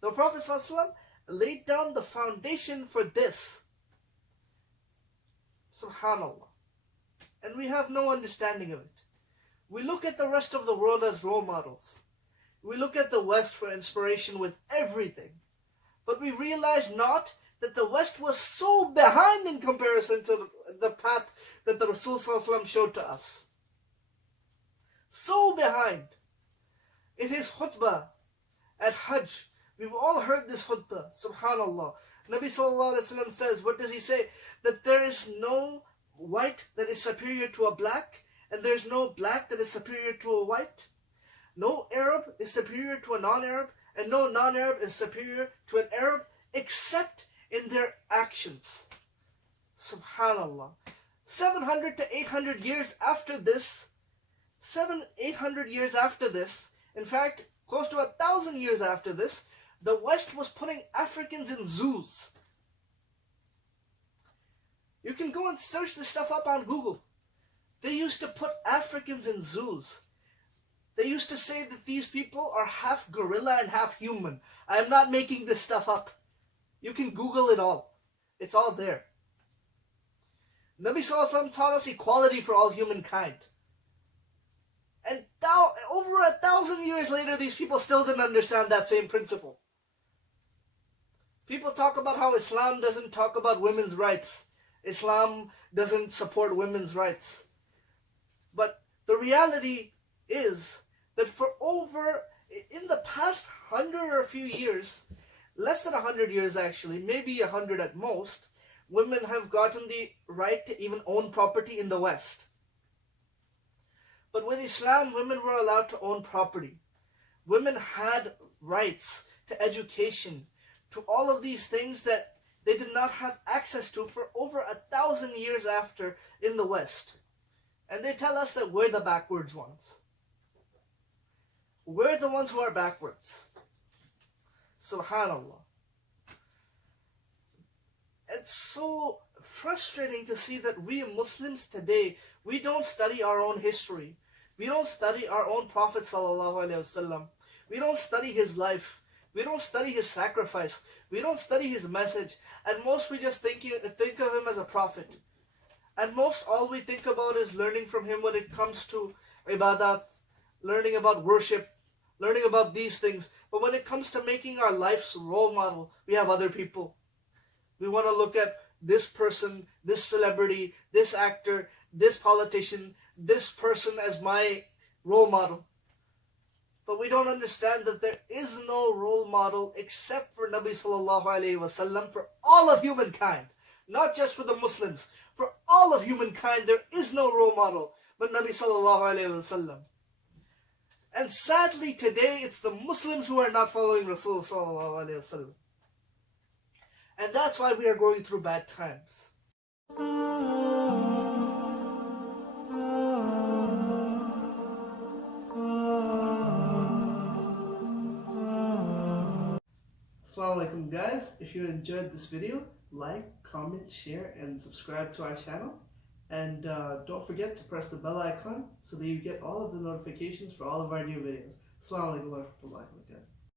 The Prophet ﷺ laid down the foundation for this. Subhanallah. And we have no understanding of it. We look at the rest of the world as role models. We look at the West for inspiration with everything. But we realize not that the West was so behind in comparison to the path that the Rasul ﷺ showed to us. So behind. In his khutbah at Hajj, we've all heard this khutbah, subhanallah. Nabi sallallahu alaihi wasallam says, what does he say? That there is no white that is superior to a black, and there is no black that is superior to a white. No Arab is superior to a non-Arab, and no non-Arab is superior to an Arab, except in their actions. Subhanallah. 700 to 800 years after this, 800 years after this, in fact, close to 1,000 years after this, the West was putting Africans in zoos. You can go and search this stuff up on Google. They used to put Africans in zoos. They used to say that these people are half gorilla and half human. I am not making this stuff up. You can Google it all. It's all there. Nabi Sallallahu Alaihi Wasallam taught us equality for all humankind. And now, over 1,000 years later, these people still didn't understand that same principle. People talk about how Islam doesn't talk about women's rights. Islam doesn't support women's rights. But the reality is that in the past 100 or a few years, less than 100 years actually, maybe 100 at most, women have gotten the right to even own property in the West. But with Islam, women were allowed to own property. Women had rights to education, to all of these things that they did not have access to for over 1,000 years after in the West. And they tell us that we're the backwards ones. We're the ones who are backwards. Subhanallah. It's so frustrating to see that we Muslims today, we don't study our own history. We don't study our own Prophet ﷺ. We don't study his life. We don't study his sacrifice. We don't study his message. At most we just think of him as a prophet. At most all we think about is learning from him when it comes to ibadat, learning about worship, learning about these things. But when it comes to making our life's role model, we have other people. We want to look at this person, this celebrity, this actor, this politician, this person as my role model. But we don't understand that there is no role model except for Nabi Sallallahu Alaihi Wasallam for all of humankind. Not just for the Muslims. For all of humankind there is no role model but Nabi Sallallahu Alaihi Wasallam. And sadly today it's the Muslims who are not following Rasul Sallallahu Alaihi Wasallam. And that's why we are going through bad times. Assalamu alaikum guys. If you enjoyed this video, like, comment, share and subscribe to our channel. And don't forget to press the bell icon so that you get all of the notifications for all of our new videos. Assalamu alaikum wa rahmatullahi wa barakatuh.